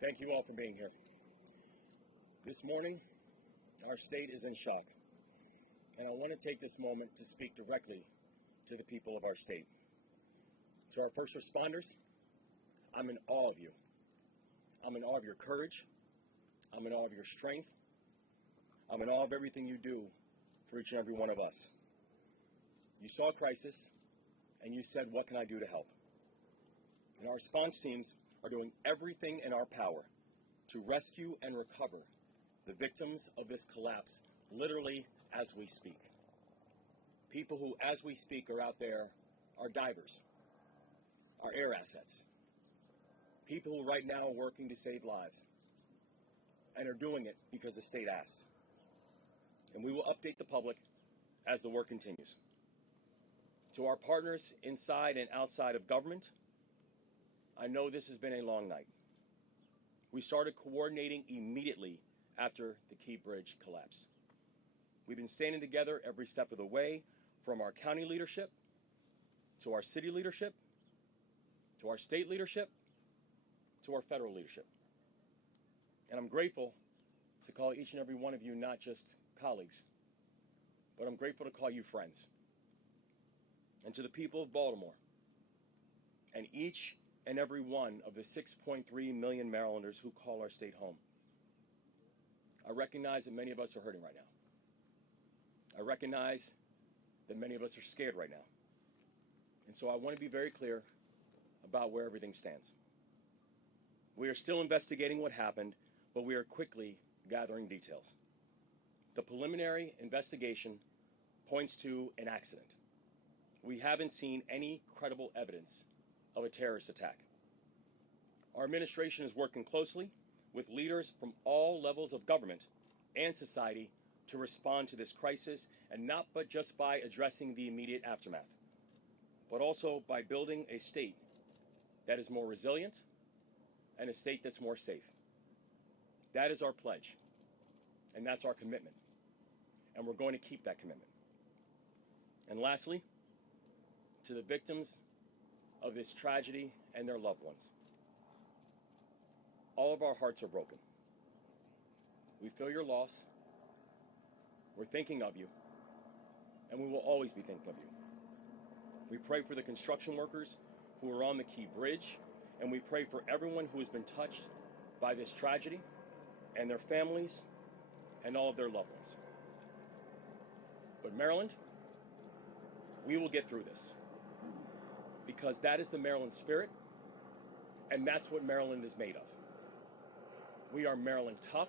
Thank you all for being here. This morning, our state is in shock, and I want to take this moment to speak directly to the people of our state. To our first responders, I'm in awe of you. I'm in awe of your courage. I'm in awe of your strength. I'm in awe of everything you do for each and every one of us. You saw a crisis, and you said, "What can I do to help?" And our response teams are doing everything in our power to rescue and recover the victims of this collapse, literally as we speak. People who, as we speak, are out there, are divers, are air assets. People who right now are working to save lives and are doing it because the state asked. And we will update the public as the work continues. To our partners inside and outside of government, I know this has been a long night. We started coordinating immediately after the Key Bridge collapse. We've been standing together every step of the way, from our county leadership, to our city leadership, to our state leadership, to our federal leadership. And I'm grateful to call each and every one of you not just colleagues, but I'm grateful to call you friends. And to the people of Baltimore, and each and every one of the 6.3 million Marylanders who call our state home. I recognize that many of us are hurting right now. I recognize that many of us are scared right now. And so I want to be very clear about where everything stands. We are still investigating what happened, but we are quickly gathering details. The preliminary investigation points to an accident. We haven't seen any credible evidence of a terrorist attack. Our administration is working closely with leaders from all levels of government and society to respond to this crisis, and not but just by addressing the immediate aftermath, but also by building a state that is more resilient and a state that's more safe. That is our pledge, and that's our commitment, and we're going to keep that commitment. And lastly, to the victims of this tragedy and their loved ones, all of our hearts are broken. We feel your loss. We're thinking of you, and we will always be thinking of you. We pray for the construction workers who are on the Key Bridge, and we pray for everyone who has been touched by this tragedy, and their families, and all of their loved ones. But Maryland, we will get through this, because that is the Maryland spirit, and that's what Maryland is made of. We are Maryland tough,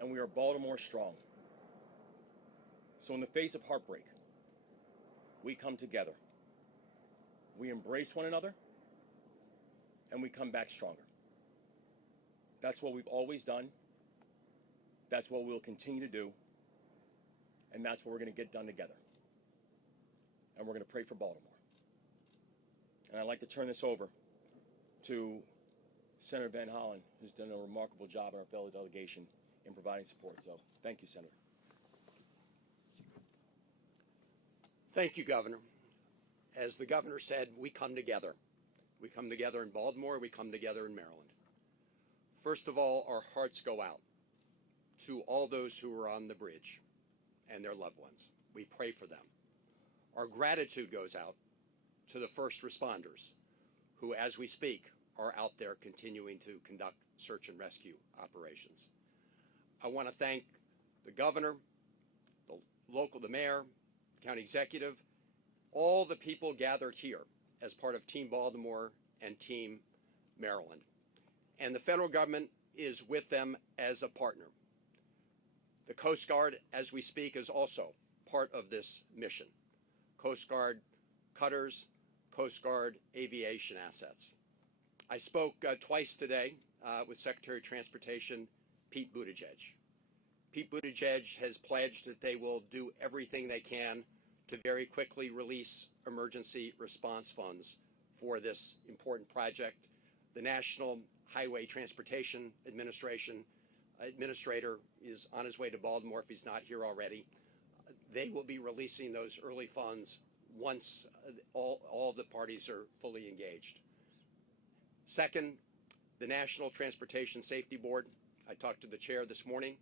and we are Baltimore strong. So in the face of heartbreak, we come together. We embrace one another, and we come back stronger. That's what we've always done. That's what we'll continue to do. And that's what we're going to get done together. And we're going to pray for Baltimore. And I'd like to turn this over to Senator Van Hollen, who's done a remarkable job in our fellow delegation in providing support. So thank you, Senator. Thank you, Governor. As the governor said, we come together. We come together in Baltimore. We come together in Maryland. First of all, our hearts go out to all those who are on the bridge and their loved ones. We pray for them. Our gratitude goes out to the first responders who, as we speak, are out there continuing to conduct search and rescue operations. I want to thank the governor, the mayor, the county executive, all the people gathered here as part of Team Baltimore and Team Maryland. And the federal government is with them as a partner. The Coast Guard, as we speak, is also part of this mission. Coast Guard cutters, Coast Guard aviation assets. I spoke twice today with Secretary of Transportation Pete Buttigieg. Pete Buttigieg has pledged that they will do everything they can to very quickly release emergency response funds for this important project. The National Highway Transportation Administrator is on his way to Baltimore if he's not here already. They will be releasing those early funds once all the parties are fully engaged. Second, The National Transportation Safety Board, I talked to the chair this morning.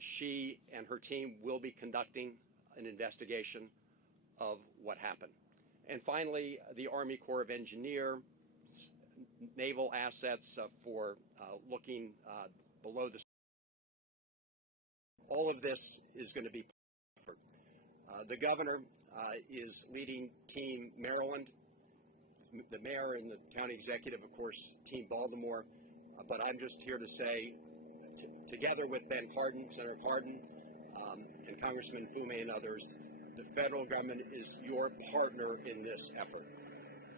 She and her team will be conducting an investigation of what happened. And finally, the Army Corps of Engineers, naval assets for looking below the. All of this is going to be. The governor is leading Team Maryland. The mayor and the county executive, of course, Team Baltimore. But I'm just here to say, together with Ben Cardin, Senator Cardin, and Congressman Fume and others, the federal government is your partner in this effort.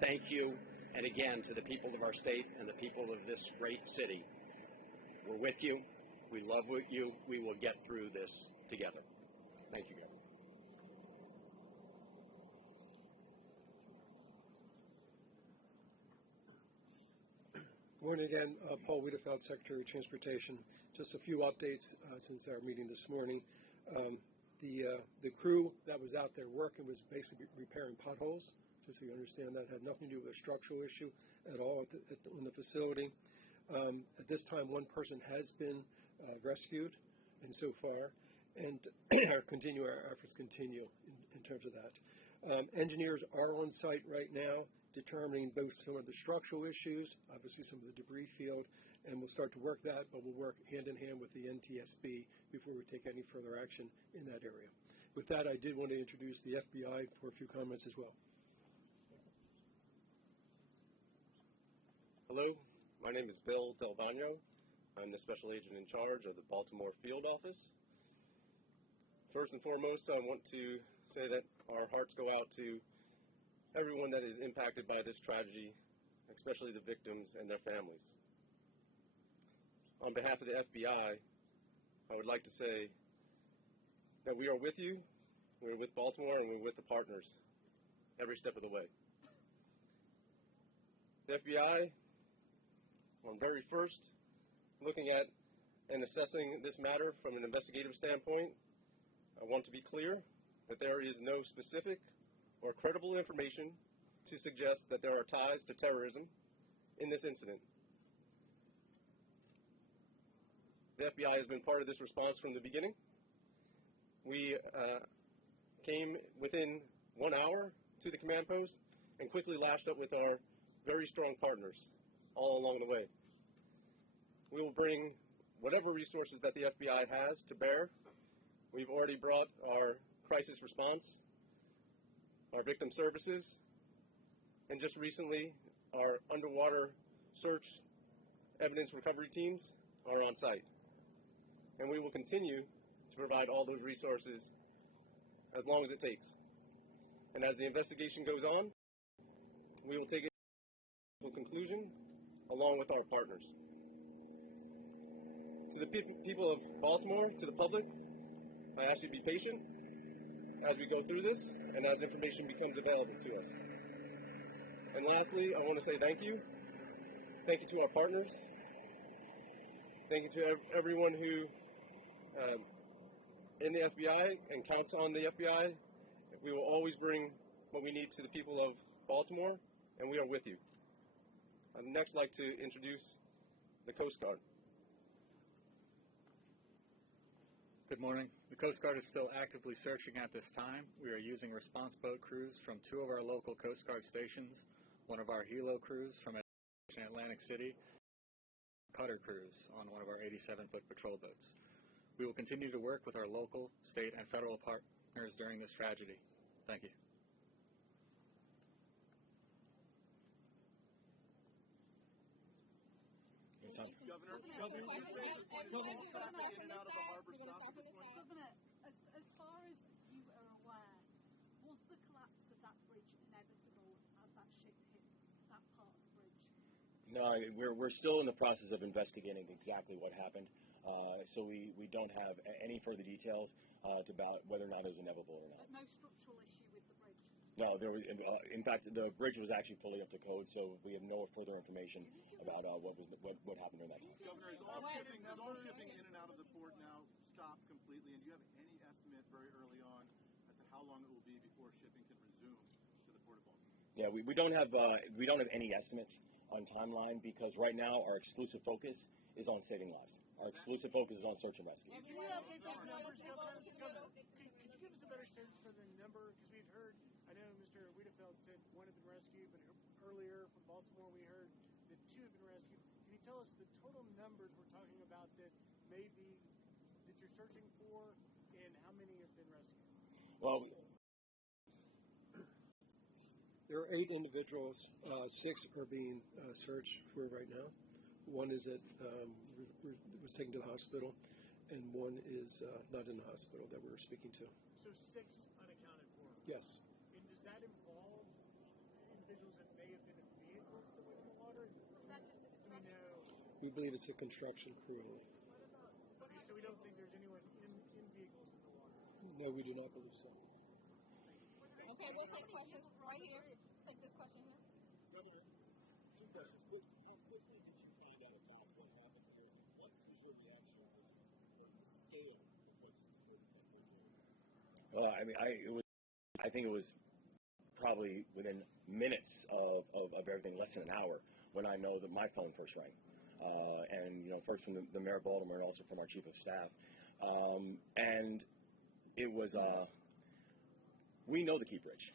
Thank you. And again, to the people of our state and the people of this great city, we're with you. We love you. We will get through this together. Thank you, Governor. Morning again, Paul Wiedefeld, Secretary of Transportation. Just a few updates since our meeting this morning. The crew that was out there working was basically repairing potholes, just so you understand that had nothing to do with a structural issue at all in the facility. At this time, one person has been rescued, and so far, and our efforts continue in terms of that. Engineers are on site right now, determining both some of the structural issues, obviously some of the debris field, and we'll start to work that, but we'll work hand in hand with the NTSB before we take any further action in that area. With that, I did want to introduce the FBI for a few comments as well. Hello, my name is Bill Del Bagno. I'm the special agent in charge of the Baltimore field office. First and foremost, I want to say that our hearts go out to everyone that is impacted by this tragedy, especially the victims and their families. On behalf of the FBI, I would like to say that we are with you, we're with Baltimore, and we're with the partners every step of the way. The FBI, on very first, looking at and assessing this matter from an investigative standpoint, I want to be clear that there is no specific or credible information to suggest that there are ties to terrorism in this incident. The FBI has been part of this response from the beginning. We came within 1 hour to the command post and quickly lashed up with our very strong partners all along the way. We will bring whatever resources that the FBI has to bear. We've already brought our crisis response, our victim services, and just recently our underwater search evidence recovery teams are on site. And we will continue to provide all those resources as long as it takes. And as the investigation goes on, we will take it to a conclusion along with our partners. To the people of Baltimore, to the public, I ask you to be patient as we go through this and as information becomes available to us. And lastly, I want to say thank you. Thank you to our partners. Thank you to everyone who in the FBI and counts on the FBI. We will always bring what we need to the people of Baltimore, and we are with you. I'd next like to introduce the Coast Guard. Good morning. The Coast Guard is still actively searching at this time. We are using response boat crews from 2 of our local Coast Guard stations, one of our helo crews from Atlantic City, cutter crews on one of our 87-foot patrol boats. We will continue to work with our local, state, and federal partners during this tragedy. Thank you. Governor, you say traffic in and out of the harbor stop at this point? Governor, as far as you are aware, was the collapse of that bridge inevitable as that ship hit that part of the bridge? No, we're still in the process of investigating exactly what happened. So we don't have any further details about whether or not it was inevitable or not. But no structural issue with the bridge? No, there was, in fact, the bridge was actually fully up to code, so we have no further information about what happened during that time. Governor, is all shipping in and out of the port now stopped completely, and do you have any estimate very early on as to how long it will be before shipping can resume to the Port of Baltimore? Yeah, we don't have any estimates. on timeline because right now our exclusive focus is on saving lives. Our exclusive focus is on search and rescue. Could you give us a better sense for the number? Because we've heard, I know Mr. Wiedefeld said one had been rescued, but earlier from Baltimore we heard that 2 have been rescued. Can you tell us the total numbers we're talking about that may be, that you're searching for, and how many have been rescued? Well, there are 8 individuals. 6 are being searched for right now. 1 is was taken to the hospital, and 1 is not in the hospital that we're speaking to. So 6 unaccounted for? Yes. And does that involve individuals that may have been in vehicles that went in the water? Do we know? We believe it's a construction crew only. Okay, so we don't think there's anyone in vehicles in the water? No, we do not believe so. Okay, we'll take questions right here. Take this question here. Governor, 2 questions. How quickly did you find out about what happened here? What was your reaction on the scale of what you did? well, I mean, I think it was probably within minutes of everything, less than an hour, when I know that my phone first rang. And, first from the mayor of Baltimore and also from our chief of staff. And it was, we know the Key Bridge.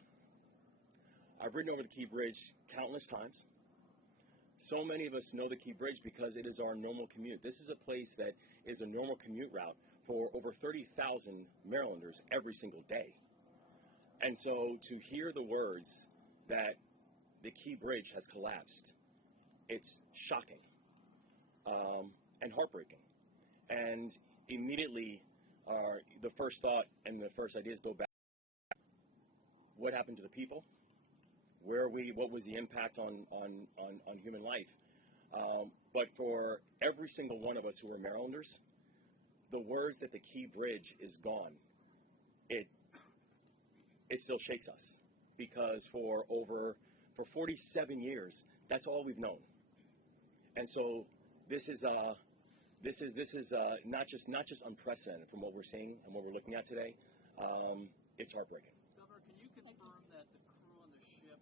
I've ridden over the Key Bridge countless times. So many of us know the Key Bridge because it is our normal commute. This is a place that is a normal commute route for over 30,000 Marylanders every single day. And so to hear the words that the Key Bridge has collapsed, it's shocking and heartbreaking. And immediately the first thought and the first ideas go back. What happened to the people? Where are we? What was the impact on human life? But for every single one of us who are Marylanders, the words that the Key Bridge is gone, it still shakes us because for 47 years, that's all we've known. And so this is not just unprecedented from what we're seeing and what we're looking at today. It's heartbreaking. Governor, can you confirm that the crew on the ship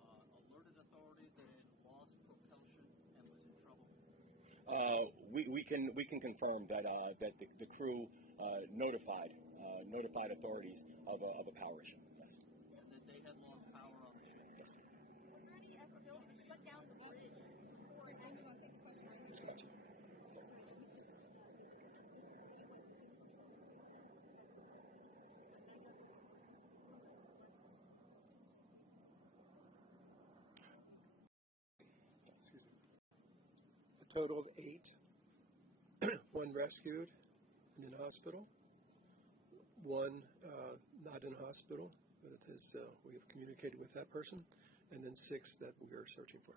alerted authorities that it had lost propulsion and was in trouble? We can confirm that the crew notified authorities of a power issue. Yes. And that they had lost power on the ship? Yes. Was there any effort to shut down the bridge before and then we're going to take the question right here? Gotcha. A total of 8. 1 rescued and in hospital. 1 not in hospital, but we have communicated with that person. And then 6 that we are searching for.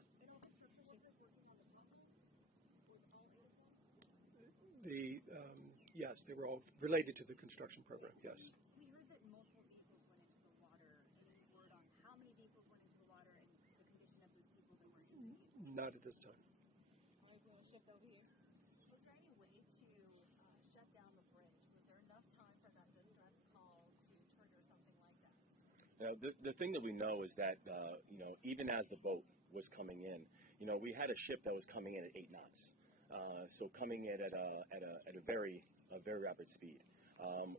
Yes, they were all related to the construction program. Yes. We heard that multiple vehicles went into the water. Any word on how many vehicles went into the water and the condition of those people that were in the Not at this time. I was going to shift over here. Was there any way to shut down the bridge? Was there enough time for that distress call to trigger something like that? The thing that we know is that even as the boat was coming in, we had a ship that was coming in at 8 knots, so coming in at a very rapid speed.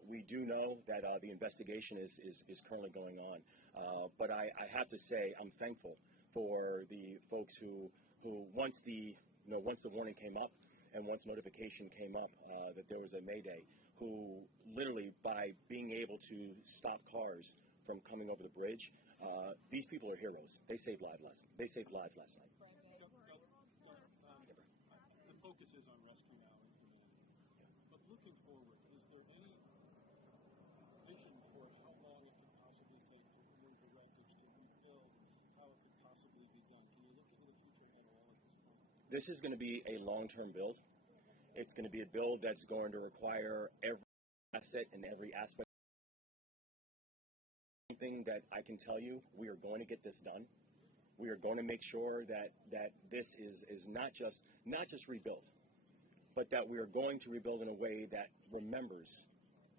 We do know that the investigation is currently going on, but I have to say I'm thankful for the folks who once the warning came up and once notification came up that there was a mayday, who literally by being able to stop cars from coming over the bridge, these people are heroes. They saved lives last night. The focus is on rescue now and humanity. But looking forward, is there any vision for how long it could possibly take to remove the wreckage, to rebuild, how it could possibly be done? Can you look into the future at all at this point? This is going to be a long-term build. It's going to be a build that's going to require every asset and every aspect. Something that I can tell you, we are going to get this done. We are going to make sure that this is not just rebuilt, but that we are going to rebuild in a way that remembers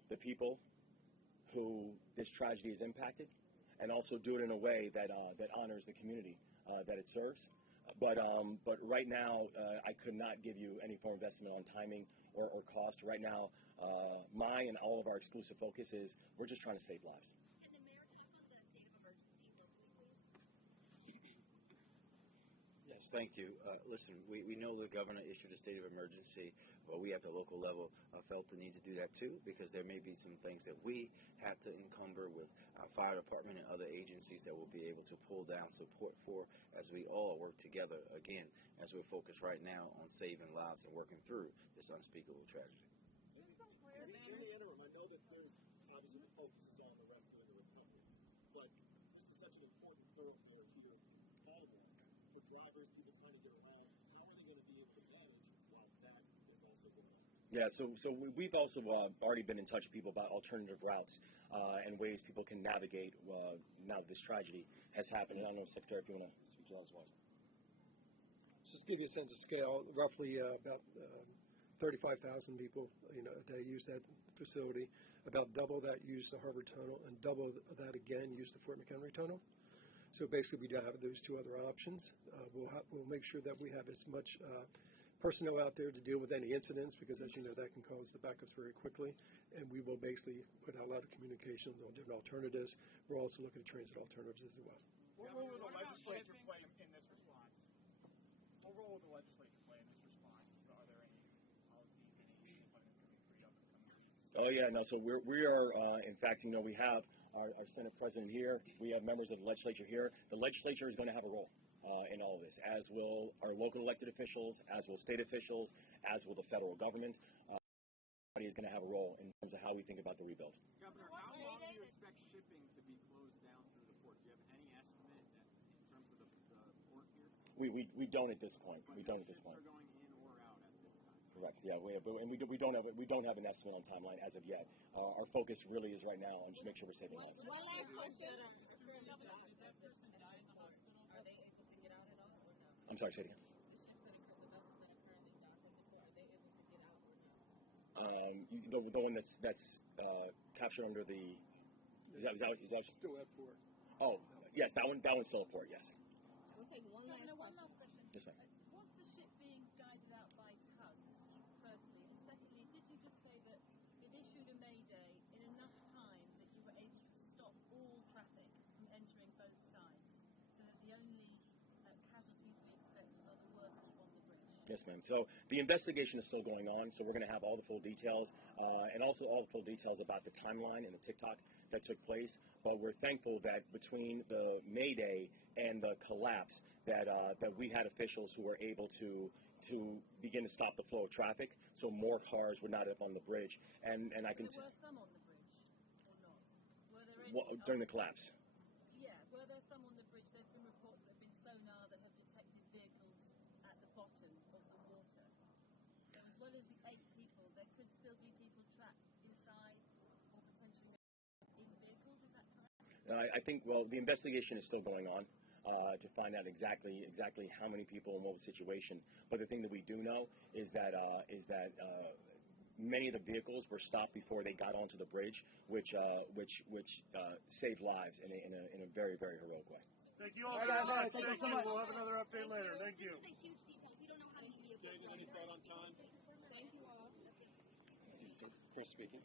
the people who this tragedy has impacted, and also do it in a way that honors the community that it serves. But right now, I could not give you any form of estimate on timing or cost. Right now, my and all of our exclusive focus is we're just trying to save lives. And the mayor, talk about the state of emergency locally, please. Yes, thank you. Listen, we know the governor issued a state of emergency, but we at the local level felt the need to do that too, because there may be some things that we have to encumber with our fire department and other agencies that we'll be able to pull down support for as we all work together, again, as we're focused right now on saving lives and working through this unspeakable tragedy. In the interim, I know that there's obviously the focus is on the rescue and the recovery, but this is such an important thoroughfare here in Baltimore for drivers, people trying to get around. How are they going to be able to manage while that is also going on? Yeah, so we've also already been in touch with people about alternative routes and ways people can navigate now that this tragedy has happened. And I don't know, Secretary, if you want to speak to that as well. Just to give you a sense of scale, roughly about 35,000 people a day use that facility. About double that use the Harbor Tunnel, and double that again use the Fort McHenry Tunnel. So basically, we do have those two other options. We'll make sure that we have as much personnel out there to deal with any incidents, because as you know, that can cause the backups very quickly. And we will basically put out a lot of communication on different alternatives. We're also looking at transit alternatives as well. What role will the legislature play in this response? What role will the legislature play in this response? Are there any policies, any funding that's going to be freed up in the coming weeks? Oh yeah, no. So we are, in fact, we have our Senate President here. We have members of the legislature here. The legislature is going to have a role in all of this, as will our local elected officials, as will state officials, as will the federal government. Everybody is going to have a role in terms of how we think about the rebuild. Governor, how long do you expect shipping to be closed down through the port? Do you have any estimate in terms of the port here? We don't at this point. We don't at this point. Ships are going in or out at this time. Correct. Yeah, and we don't have an estimate on timeline as of yet. Our focus really is right now on just make sure we're saving lives. One last question. Are they able to get out at all or no? I'm sorry, say it again. The ships that are the vessels that are currently docking the port, are they able to get out or no? The one that's captured under the is that Still at port. Oh, yes, that one's still at port. Yes. We'll take one last question. Yes, ma'am. Was the ship being guided out by tugs, firstly? And secondly, did you just say that it issued a mayday in enough time that you were able to stop all traffic from entering both sides, so that the only casualties we expect are the workers on the bridge? Yes, ma'am. So the investigation is still going on, so we're going to have all the full details and also all the full details about the timeline and the tick-tock that took place. But we're thankful that between the Mayday and the collapse that we had officials who were able to begin to stop the flow of traffic, so more cars were not up on the bridge. And I can There were some on the bridge, or not? Were there any during the collapse. Yeah, were there some on the bridge? There's been reports that have been sonar that have detected vehicles at the bottom of the water. As well as the 8 people, there could still be people trapped inside or potentially in vehicles. Is that correct? I think, well, the investigation is still going on to find out exactly how many people and what was the situation. But the thing that we do know is that many of the vehicles were stopped before they got onto the bridge, which saved lives in a very, very heroic way. Thank you all very much. Thank you. We'll have another update later. Thank you. This is a huge detail. We don't know how many vehicles. David, any thought on time? Thank you all. Chris speaking.